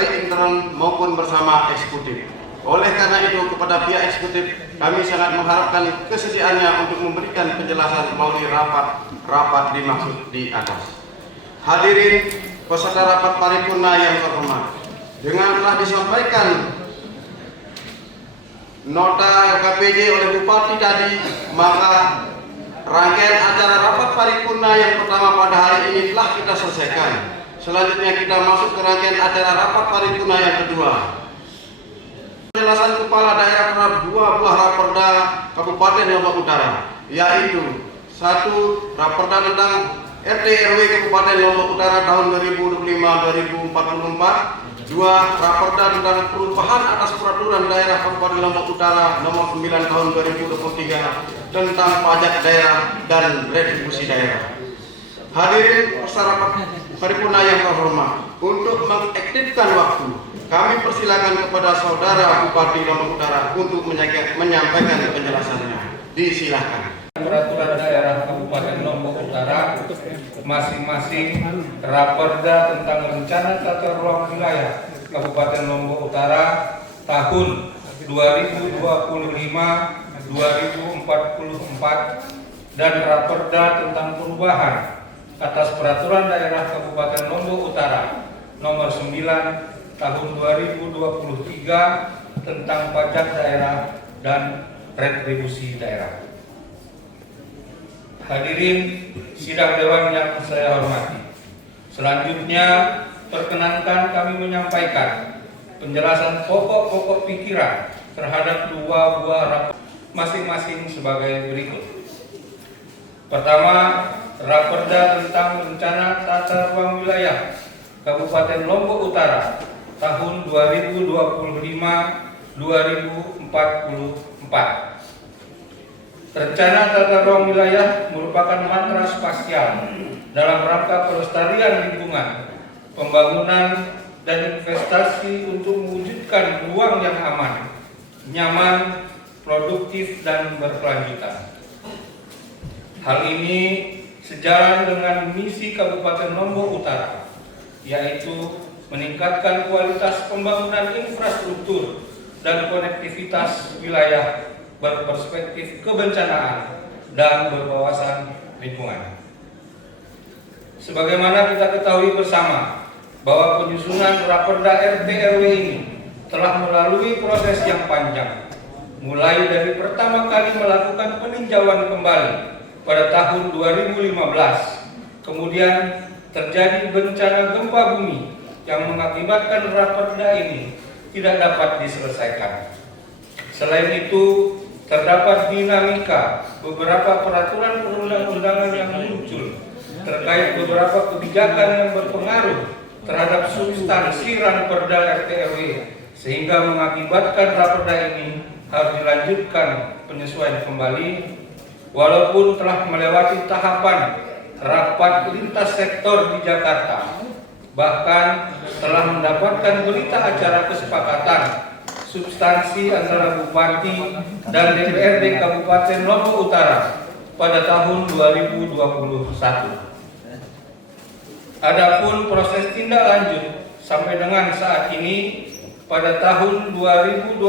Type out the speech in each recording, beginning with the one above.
baik internal maupun bersama eksekutif. Oleh karena itu, kepada pihak eksekutif, kami sangat mengharapkan kesediaannya untuk memberikan penjelasan melalui rapat dimaksud di atas. Hadirin peserta rapat paripurna yang terhormat, dengan telah disampaikan nota LKPJ oleh Bupati tadi, maka rangkaian acara rapat paripurna yang pertama pada hari ini telah kita selesaikan. Selanjutnya kita masuk ke rangkaian acara rapat paripurna yang kedua. Penjelasan Kepala Daerah terhadap 2 buah Raperda Kabupaten Lombok Utara, yaitu 1. Raperda tentang RT RW Kabupaten Lombok Utara tahun 2025-2044. 2. Raperda tentang perubahan atas peraturan daerah Kabupaten Lombok Utara nomor 9 tahun 2023 tentang pajak daerah dan retribusi daerah. Hadirin peserta rapat paripurna yang terhormat, untuk mengaktifkan waktu, kami persilakan kepada Saudara Bupati Lombok Utara untuk menyampaikan penjelasannya. Disilakan. Peraturan daerah Kabupaten Lombok Utara, masing-masing Raperda tentang rencana tata ruang wilayah Kabupaten Lombok Utara tahun 2025-2044 dan Raperda tentang perubahan atas peraturan daerah Kabupaten Lombok Utara nomor 9 tahun 2023 tentang pajak daerah dan retribusi daerah. Hadirin sidang dewan yang saya hormati, selanjutnya perkenankan kami menyampaikan penjelasan pokok-pokok pikiran terhadap 2 buah raperda masing-masing sebagai berikut. Pertama, Raperda tentang rencana tata ruang wilayah Kabupaten Lombok Utara tahun 2025-2044. Rencana tata ruang wilayah merupakan matra spasial dalam rangka pelestarian lingkungan, pembangunan, dan investasi untuk mewujudkan ruang yang aman, nyaman, produktif, dan berkelanjutan. Hal ini sejalan dengan misi Kabupaten Lombok Utara, yaitu meningkatkan kualitas pembangunan infrastruktur dan konektivitas wilayah berperspektif kebencanaan dan berwawasan lingkungan. Sebagaimana kita ketahui bersama bahwa penyusunan Raperda RT RW ini telah melalui proses yang panjang, mulai dari pertama kali melakukan peninjauan kembali pada tahun 2015, kemudian terjadi bencana gempa bumi yang mengakibatkan Raperda ini tidak dapat diselesaikan. Selain itu, terdapat dinamika beberapa peraturan perundang-undangan yang muncul terkait beberapa kebijakan yang berpengaruh terhadap substansi Raperda RT RW, sehingga mengakibatkan Raperda ini harus dilanjutkan penyesuaian kembali, walaupun telah melewati tahapan rapat lintas sektor di Jakarta. Bahkan telah mendapatkan berita acara kesepakatan substansi antara Bupati dan DPRD Kabupaten Lombok Utara pada tahun 2021. Adapun proses tindak lanjut sampai dengan saat ini, pada tahun 2025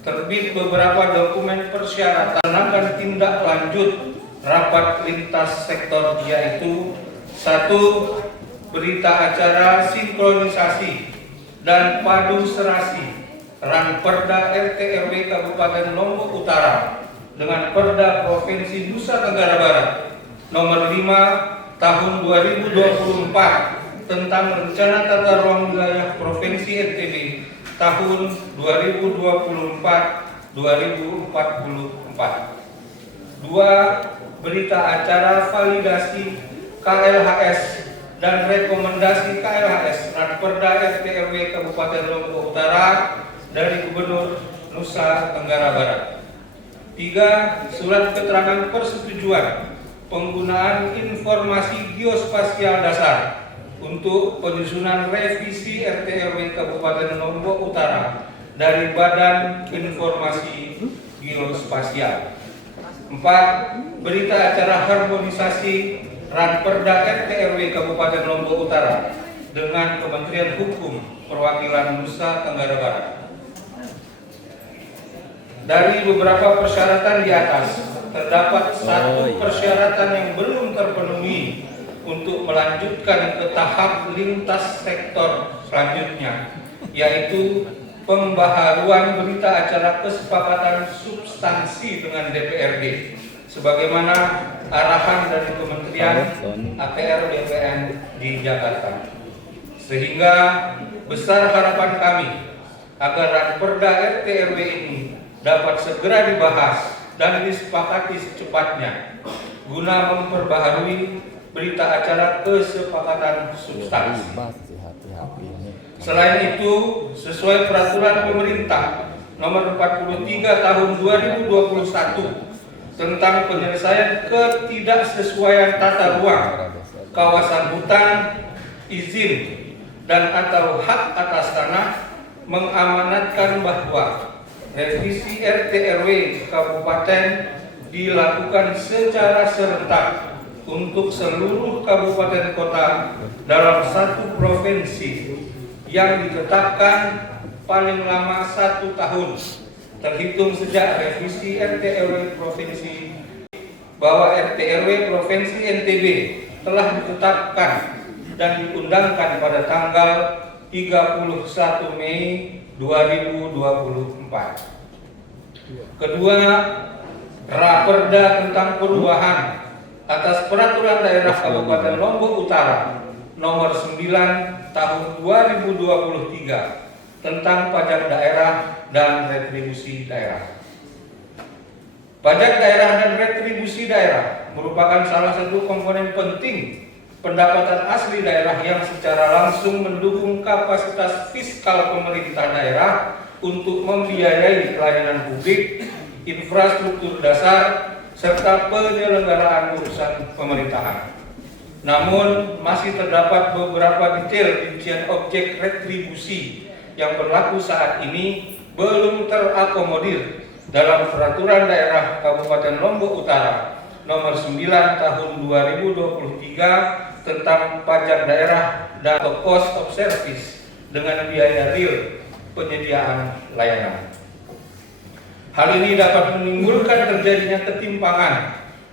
terbit beberapa dokumen persyaratan akan tindak lanjut rapat lintas sektor, yaitu 1. Berita acara sinkronisasi dan padu serasi Raperda RT RW Kabupaten Lombok Utara dengan Perda Provinsi Nusa Tenggara Barat nomor 5 tahun 2024 tentang rencana tata ruang wilayah Provinsi NTB tahun 2024-2044. 2. Berita acara validasi KLHS dan rekomendasi KLHS Raperda RT RW Kabupaten Lombok Utara dari Gubernur Nusa Tenggara Barat. 3. Surat keterangan persetujuan penggunaan informasi geospasial dasar untuk penyusunan revisi RT RW Kabupaten Lombok Utara dari Badan Informasi Geospasial. 4. Berita acara harmonisasi Raperda RT RW Kabupaten Lombok Utara dengan Kementerian Hukum Perwakilan Nusa Tenggara Barat. Dari beberapa persyaratan di atas, terdapat satu persyaratan yang belum terpenuhi untuk melanjutkan ke tahap lintas sektor selanjutnya, yaitu pembaharuan berita acara kesepakatan substansi dengan DPRD, sebagaimana arahan dari Kementerian APR BPN di Jakarta. Sehingga besar harapan kami agar Raperda RT RW ini dapat segera dibahas dan disepakati secepatnya guna memperbaharui berita acara kesepakatan substansi. Selain itu, sesuai peraturan pemerintah nomor 43 tahun 2021 tentang penyelesaian ketidaksesuaian tata ruang, kawasan hutan, izin, dan atau hak atas tanah mengamanatkan bahwa revisi RT RW kabupaten dilakukan secara serentak untuk seluruh kabupaten kota dalam satu provinsi yang ditetapkan paling lama 1 tahun terhitung sejak revisi RT RW provinsi, bahwa RT RW provinsi NTB telah ditetapkan dan diundangkan pada tanggal 31 Mei 2024. Kedua, Raperda tentang perubahan atas Peraturan Daerah Kabupaten Lombok Utara nomor 9 tahun 2023 tentang pajak daerah dan retribusi daerah. Pajak daerah dan retribusi daerah merupakan salah satu komponen penting pendapatan asli daerah yang secara langsung mendukung kapasitas fiskal pemerintah daerah untuk membiayai pelayanan publik, infrastruktur dasar, serta penyelenggaraan urusan pemerintahan. Namun, masih terdapat beberapa detail rincian objek retribusi yang berlaku saat ini belum terakomodir dalam Peraturan Daerah Kabupaten Lombok Utara nomor 9 tahun 2023 tentang pajak daerah dan cost of service dengan biaya real penyediaan layanan. Hal ini dapat menimbulkan terjadinya ketimpangan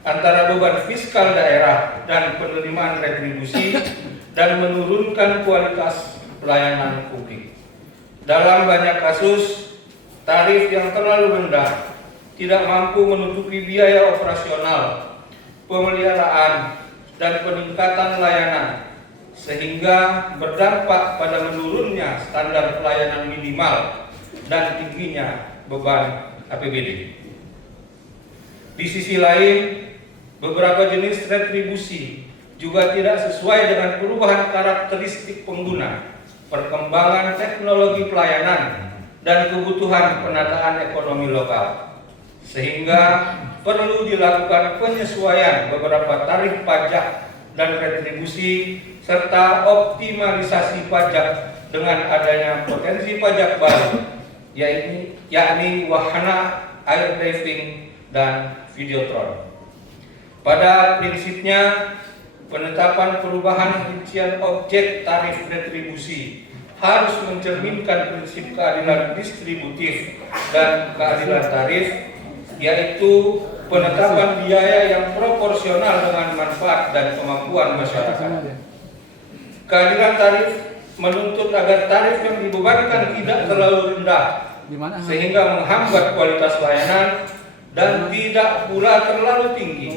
antara beban fiskal daerah dan penerimaan retribusi dan menurunkan kualitas pelayanan publik. Dalam banyak kasus, tarif yang terlalu rendah tidak mampu menutupi biaya operasional, pemeliharaan, dan peningkatan layanan, sehingga berdampak pada menurunnya standar pelayanan minimal dan tingginya beban APBD. Di sisi lain, beberapa jenis retribusi juga tidak sesuai dengan perubahan karakteristik pengguna, perkembangan teknologi pelayanan, dan kebutuhan penataan ekonomi lokal, sehingga perlu dilakukan penyesuaian beberapa tarif pajak dan retribusi serta optimalisasi pajak dengan adanya potensi pajak baru, yakni wahana air diving dan videotron. Pada prinsipnya, penetapan perubahan rincian objek tarif retribusi harus mencerminkan prinsip keadilan distributif dan keadilan tarif, yaitu penetapan biaya yang proporsional dengan manfaat dan kemampuan masyarakat. Keadilan tarif menuntut agar tarif yang dibebankan tidak terlalu rendah sehingga menghambat kualitas layanan dan tidak pula terlalu tinggi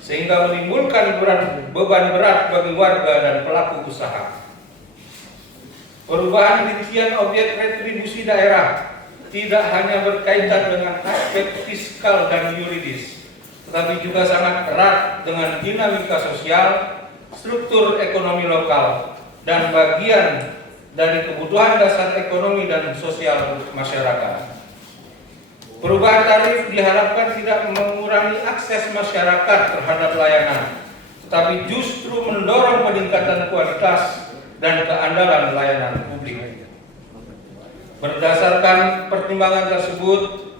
sehingga menimbulkan beban berat bagi warga dan pelaku usaha. Perubahan rincian objek retribusi daerah tidak hanya berkaitan dengan aspek fiskal dan yuridis, tetapi juga sangat erat dengan dinamika sosial, struktur ekonomi lokal, dan bagian dari kebutuhan dasar ekonomi dan sosial masyarakat. Perubahan tarif diharapkan tidak mengurangi akses masyarakat terhadap layanan, tetapi justru mendorong peningkatan kualitas dan keandalan layanan publik. Berdasarkan pertimbangan tersebut,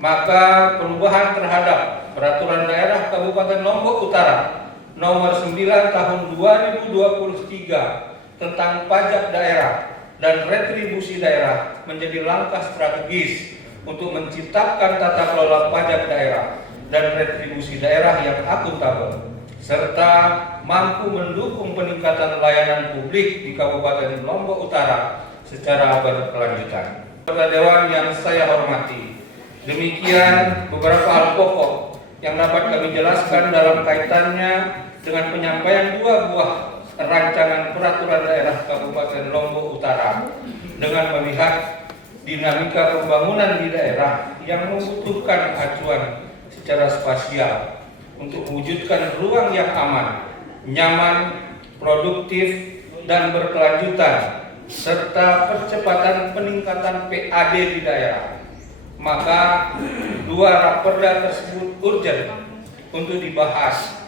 maka perubahan terhadap Peraturan Daerah Kabupaten Lombok Utara nomor 9 tahun 2023 tentang pajak daerah dan retribusi daerah menjadi langkah strategis untuk menciptakan tata kelola pajak daerah dan retribusi daerah yang akuntabel, serta mampu mendukung peningkatan layanan publik di Kabupaten Lombok Utara secara berkelanjutan. Kepada Dewan yang saya hormati, demikian beberapa hal pokok yang dapat kami jelaskan dalam kaitannya dengan penyampaian 2 buah rancangan peraturan daerah Kabupaten Lombok Utara dengan melihat dinamika pembangunan di daerah yang membutuhkan acuan secara spasial untuk mewujudkan ruang yang aman, nyaman, produktif, dan berkelanjutan serta percepatan peningkatan PAD di daerah. Maka 2 raperda tersebut urgent untuk dibahas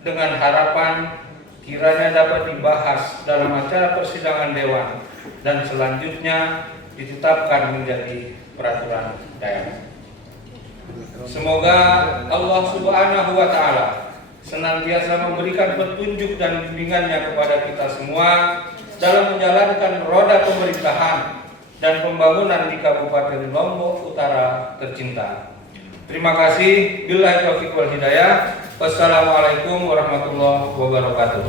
dengan harapan kiranya dapat dibahas dalam acara persidangan Dewan dan selanjutnya ditetapkan menjadi peraturan daerah. Semoga Allah Subhanahu wa Ta'ala senantiasa memberikan petunjuk dan bimbingannya kepada kita semua dalam menjalankan roda pemerintahan dan pembangunan di Kabupaten Lombok Utara tercinta. Terima kasih. Billahi taufiq wal hidayah. Wassalamualaikum warahmatullahi wabarakatuh.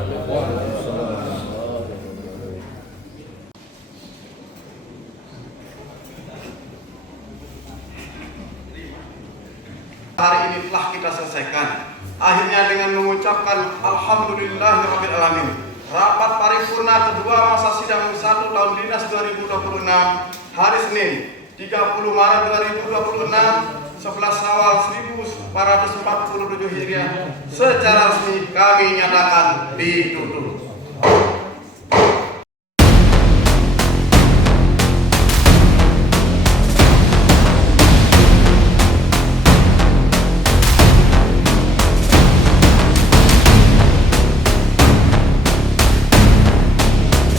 Hari ini telah kita selesaikan. Akhirnya dengan mengucapkan Alhamdulillahirabbil alamin. Rapat paripurna kedua masa sidang 1 tahun dinas 2026 hari Senin 30 Maret 2026 11 Syawal 1447 Hijriah secara resmi kami nyatakan ditutup.